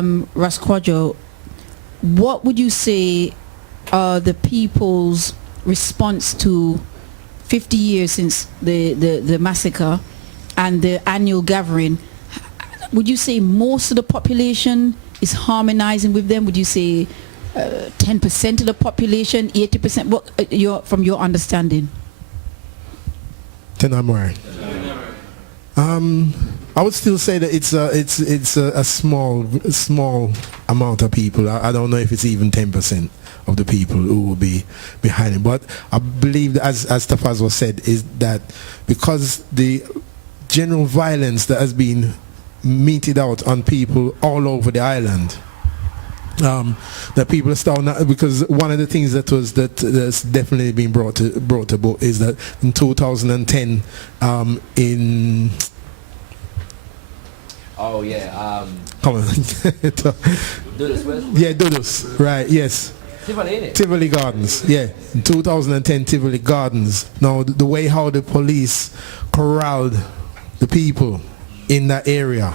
Kwadwo, what would you say are the people's response to 50 years since the massacre and the annual gathering? Would you say most of the population is harmonizing with them? Would you say 10% of the population, 80%? What from your understanding? I would still say that it's a small amount of people. I don't know if it's even 10% of the people who will be behind it. But I believe that, as Tafaz was said, is that because the general violence that has been meted out on people all over the island, that people are starting, because one of the things that's definitely been brought to book is that in 2010 in oh yeah, come on. Dudus, yeah, Dudus, right, yes. Tivoli Gardens, yeah, in 2010 Tivoli Gardens. Now the way how the police corralled the people in that area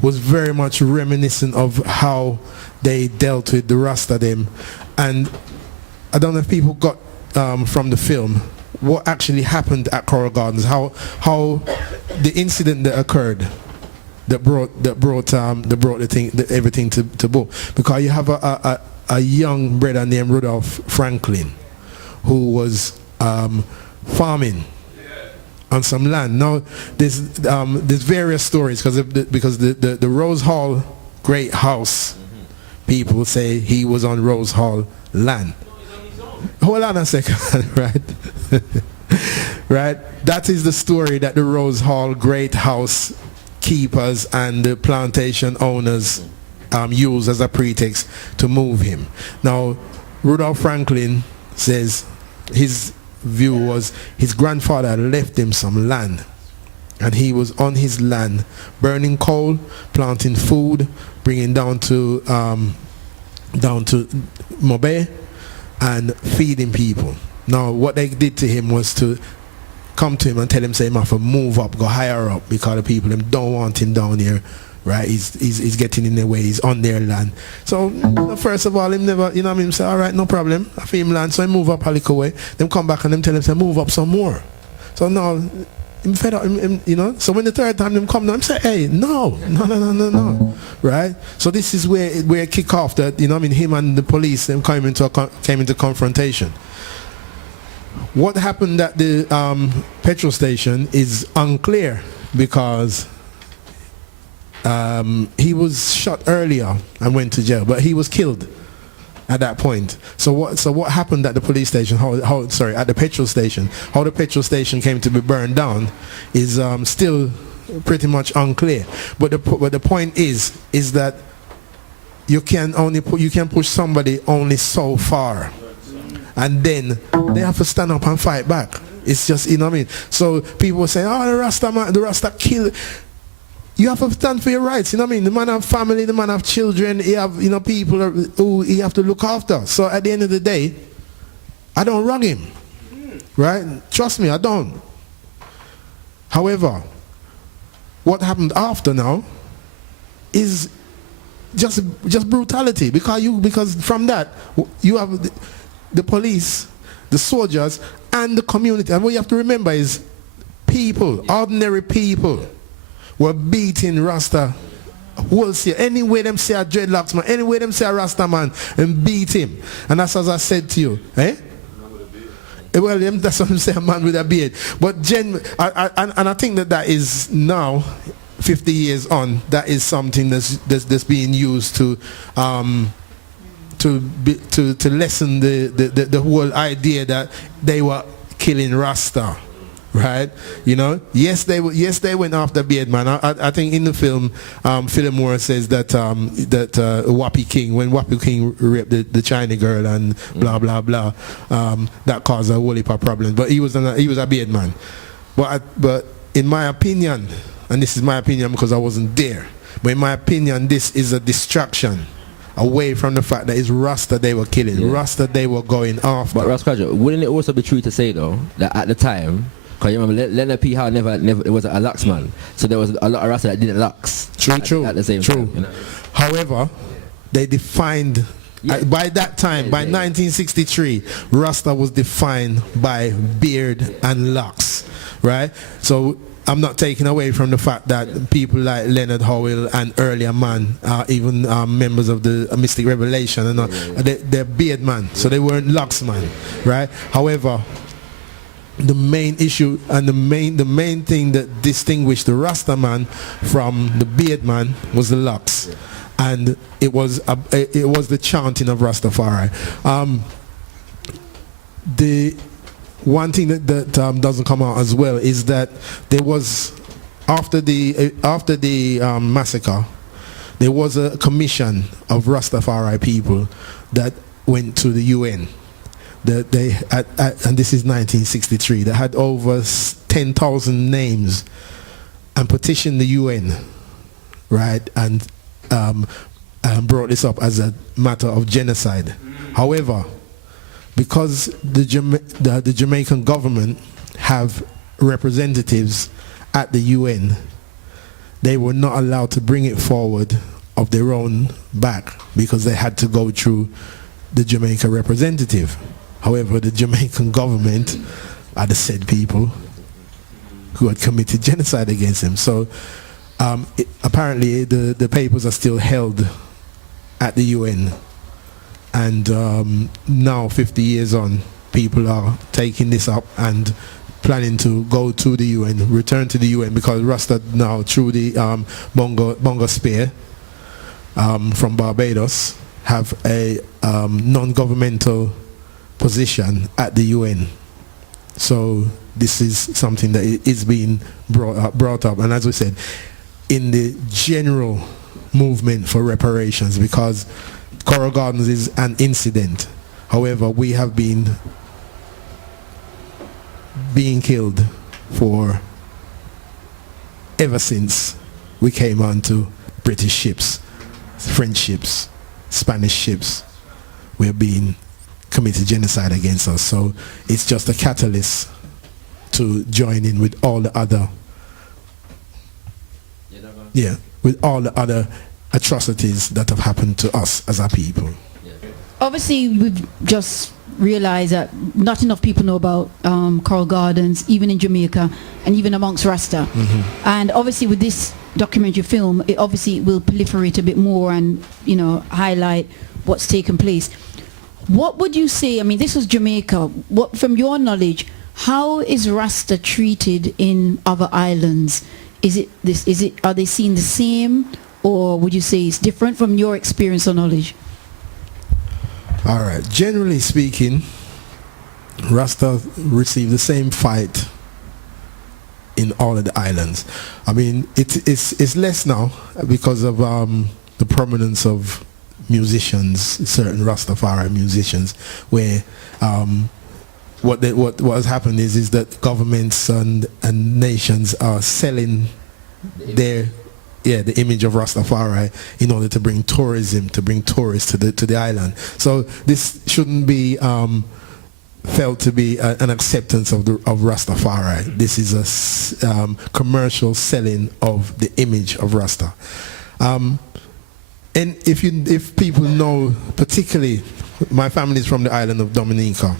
was very much reminiscent of how they dealt with the Rasta them. And I don't know if people got from the film what actually happened at Coral Gardens, how the incident that occurred that brought everything to book, because you have a young brother named Rudolph Franklin who was farming on some land. Now there's various stories because the Rose Hall Great House people say he was on Rose Hall land. Hold on a second, right? Right? That is the story that the Rose Hall Great House keepers and the plantation owners use as a pretext to move him. Now, Rudolph Franklin says his view was his grandfather left him some land, and he was on his land burning coal, planting food, bringing down to Mobe and feeding people. Now, what they did to him was to come to him and tell him, say, him have to move up, go higher up, because the people them don't want him down here, right? He's getting in their way, he's on their land. So first of all, him never, you know what I mean, say, all right, no problem, I feel him land, so he move up a little way. Them come back and them tell him, say, move up some more. So now, him fed up, you know, so when the third time them come down, I'm say, hey, no, right? So this is where it kick off, that, you know what I mean, him and the police, them came into confrontation. What happened at the petrol station is unclear, because he was shot earlier and went to jail, but he was killed at that point. So what happened at the police station? At the petrol station? How the petrol station came to be burned down is still pretty much unclear. But the point is that you can push somebody only so far, and then they have to stand up and fight back. It's just, you know what I mean? So people say, oh, the Rasta kill. You have to stand for your rights, you know what I mean? The man have family, the man have children, he have, you know, people who he have to look after. So at the end of the day, I don't wrong him, right? Trust me, I don't. However, what happened after now is just brutality, because from that you have the police, the soldiers, and the community. And what you have to remember is people, ordinary people, were beating Rasta wholesale. Anyway them say a dreadlocks man, anyway them say a Rasta man, and beat him. And that's as I said to you, eh? Well, that's what I'm saying, a man with a beard. But I think that is now, 50 years on, that is something that's being used to lessen the whole idea that they were killing Rasta. Right, you know. Yes, they went after Beard Man. I think in the film, Philip Moore says that Wappy King, when Wappy King raped the China girl and blah blah blah, that caused a whole heap of problems. But he was a Beard Man. But in my opinion, and this is my opinion because I wasn't there, but in my opinion, this is a distraction away from the fact that it's Rasta they were killing, Rasta they were going after. But Rasta, wouldn't it also be true to say though that at the time, because you remember Leonard P. Howe never it was a lax man, so there was a lot of Rasta that didn't lax. True. At the same time. You know? However, they defined, by that time, by 1963, Rasta was defined by beard and locks, right? So I'm not taking away from the fact that people like Leonard Howell and earlier man, even members of the Mystic Revelation, and they're beard man, so they weren't locks man, right? However, the main issue and the main thing that distinguished the Rasta man from the beard man was the locks, and it was the chanting of Rastafari. The one thing that doesn't come out as well is that there was, after the massacre, there was a commission of Rastafari people that went to the UN. That they had, and this is 1963, they had over 10,000 names and petitioned the UN, right, and brought this up as a matter of genocide. However, because the Jamaican government have representatives at the UN, they were not allowed to bring it forward of their own back because they had to go through the Jamaica representative. However, the Jamaican government are the said people who had committed genocide against them. So apparently the papers are still held at the UN. And now, 50 years on, people are taking this up and planning to go to the UN, return to the UN, because Rasta now, through the Bongo Spear from Barbados, have a non-governmental position at the UN. So this is something that is being brought up, and as we said, in the general movement for reparations, because Coral Gardens is an incident. However, we have been being killed for ever since we came onto British ships, French ships, Spanish ships. We have been committed genocide against us. So it's just a catalyst to join in with all the other, with all the other atrocities that have happened to us as a people. Obviously, we've just realized that not enough people know about Coral Gardens, even in Jamaica, and even amongst Rasta. And obviously, with this documentary film, it obviously will proliferate a bit more and, you know, highlight what's taken place. What would you say? I mean, this was Jamaica. What, from your knowledge, how is Rasta treated in other islands? Are they seen the same, or would you say it's different from your experience or knowledge? All right. Generally speaking, Rasta receive the same fight in all of the islands. I mean, it's less now because of the prominence of musicians, certain Rastafari musicians, where what has happened is that governments and nations are selling the image of Rastafari in order to bring tourism, to bring tourists to the island. So this shouldn't be felt to be an acceptance of Rastafari. This is a commercial selling of the image of Rasta. And if people know, particularly, my family is from the island of Dominica,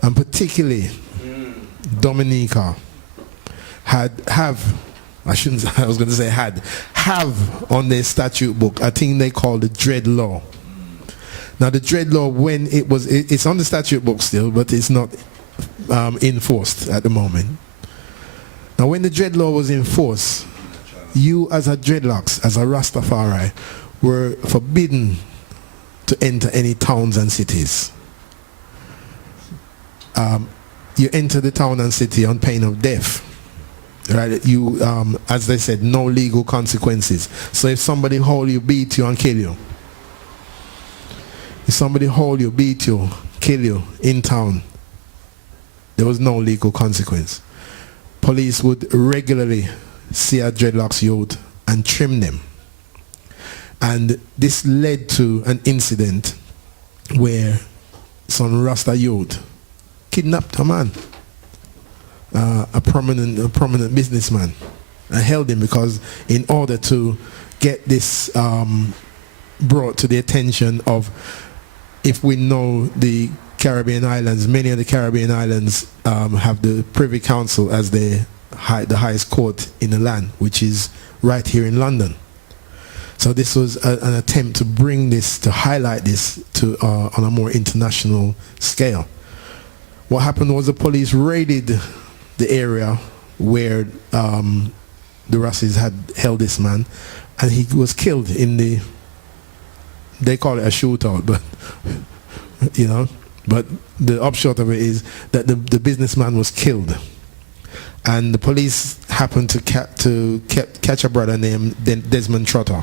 and particularly Dominica have on their statute book a thing they call the dread law. Now the dread law, when it's on the statute book still, but it's not enforced at the moment. Now when the dread law was enforced, you as a dreadlocks, as a Rastafari, were forbidden to enter any towns and cities. You enter the town and city on pain of death. Right? You, as they said, no legal consequences. So if somebody hold you, beat you, and kill you. If somebody hold you, beat you, kill you in town, there was no legal consequence. Police would regularly see a dreadlocks youth and trim them. And this led to an incident where some Rasta youth kidnapped a man, a prominent businessman, and held him because in order to get this brought to the attention of, if we know the Caribbean islands, many of the Caribbean islands have the Privy Council as the highest court in the land, which is right here in London. So this was an attempt to bring this, to highlight this to on a more international scale. What happened was the police raided the area where the Rassis had held this man, and he was killed in the, they call it a shootout, but you know, but the upshot of it is that the businessman was killed, and the police happened to catch a brother named Desmond Trotter,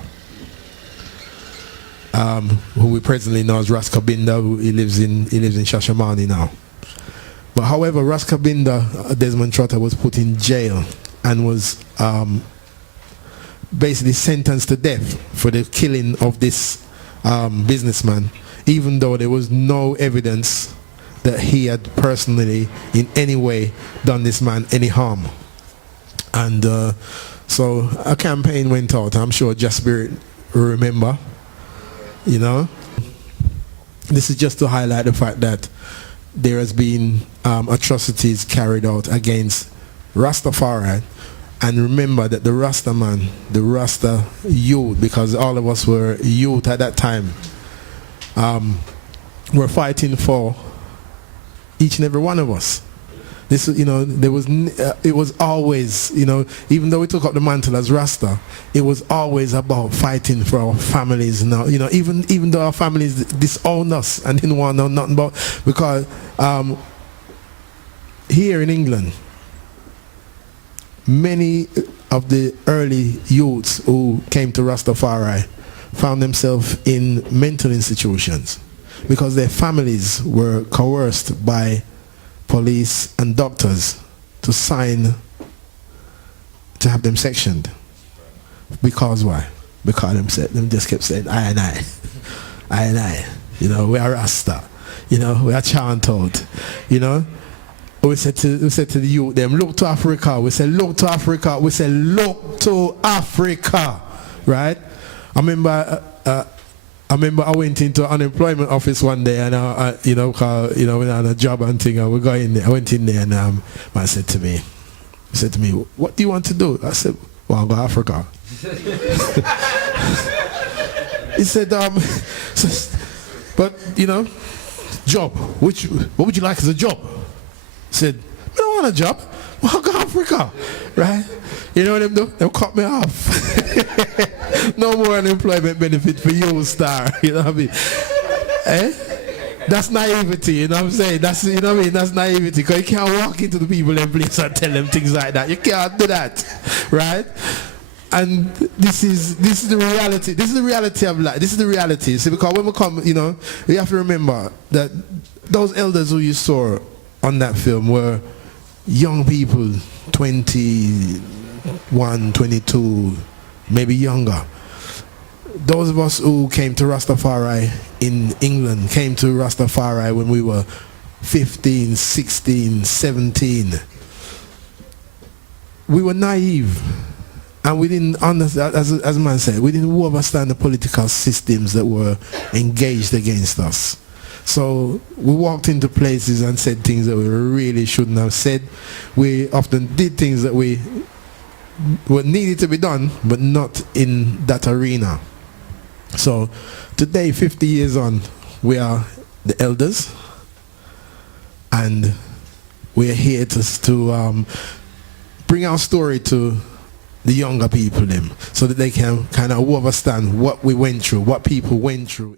who we presently know as Ras Kabinda, who he lives in Shashamane now. But however, Ras Kabinda, Desmond Trotter, was put in jail and was basically sentenced to death for the killing of this businessman, even though there was no evidence that he had personally in any way done this man any harm. And so a campaign went out. I'm sure Jasper will remember, you know. This is just to highlight the fact that there has been atrocities carried out against Rastafari. And remember that the Rasta man, the Rasta youth, because all of us were youth at that time, were fighting for each and every one of us. This, you know, there was, it was always, you know, even though we took up the mantle as Rasta, it was always about fighting for our families. Now, you know, even though our families disowned us and didn't want to know nothing about, because here in England, many of the early youths who came to Rastafari found themselves in mental institutions because their families were coerced by police and doctors to sign to have them sectioned. Because why? Because them just kept saying, I and I, you know, we are Rasta, you know, we are chant out, you know. We said to the youth, them, look to Africa. We said, look to Africa. We said, look to Africa, right? I remember I went into an unemployment office one day, and you know, when I had a job and thing, I went in there, and man said to me, what do you want to do? I said, well, I'll go to Africa. He said, but you know, job. What would you like as a job? Said, I don't want a job. Well, I'll go to Africa, right? You know what them do? They'll cut me off. No more unemployment benefit for you, star. You know what I mean? Eh? That's naivety, you know what I'm saying? That's, you know what I mean? That's naivety, because you can't walk into the people in place and tell them things like that. You can't do that, right? And this is the reality. This is the reality of life. This is the reality. See, because when we come, you know, we have to remember that those elders who you saw on that film were young people, 21, 22, maybe younger. Those of us who came to Rastafari in England came to Rastafari when we were 15, 16, 17. We were naive, and we didn't understand, as man said, we didn't understand the political systems that were engaged against us. So we walked into places and said things that we really shouldn't have said. We often did things that what needed to be done, but not in that arena. So today, 50 years on, we are the elders, and we are here to bring our story to the younger people, so that they can kind of understand what we went through, what people went through.